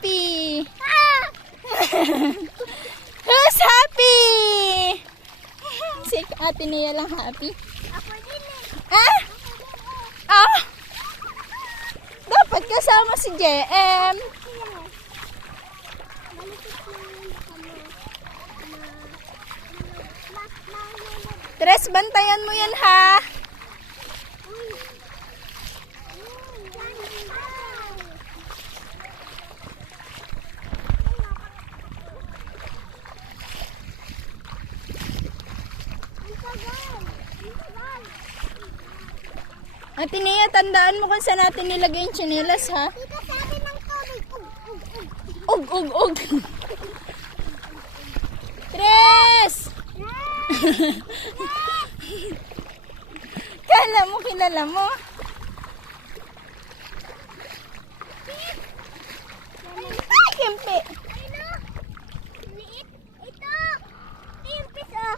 happy? Who's happy? Si Ate Nia lang happy. Ako din eh. Ah? Ah? Dapat kasama si JM. Tres, bantayan mo yan ha. Ate Nia, tandaan mo kung saan natin nilagay yung tsinelas ha. Dito sa atin ng tubig. Ug. Tres! Kilala mo. Ay, kimpi. Ano? Liit. Ito. Timpis ah.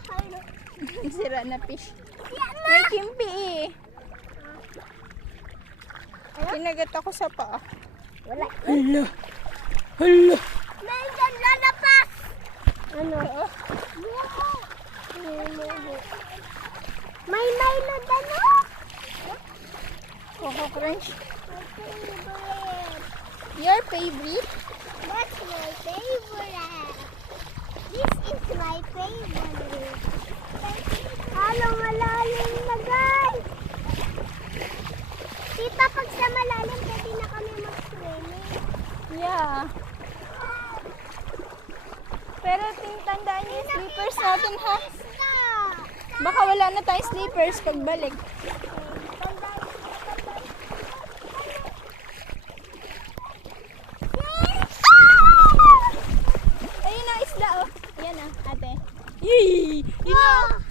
Sira na fish. Yan na. May kimpi eh. Kinagat ako sa paa. Wala. Hala. Nandyan lalapas. Ano? May Milo ano? Coco Crunch. My favorite. Your favorite? What's my favorite? This is my favorite. Halo, malalim na guys. Tita, pag sa malalim, pwede na kami mag-swimming. Yeah. Pero tandaan niyo yung slippers natin ha. Baka wala na tayong slippers pagbalik. Ayun na isda oh. Yan ah, ate. Yee! Yun na.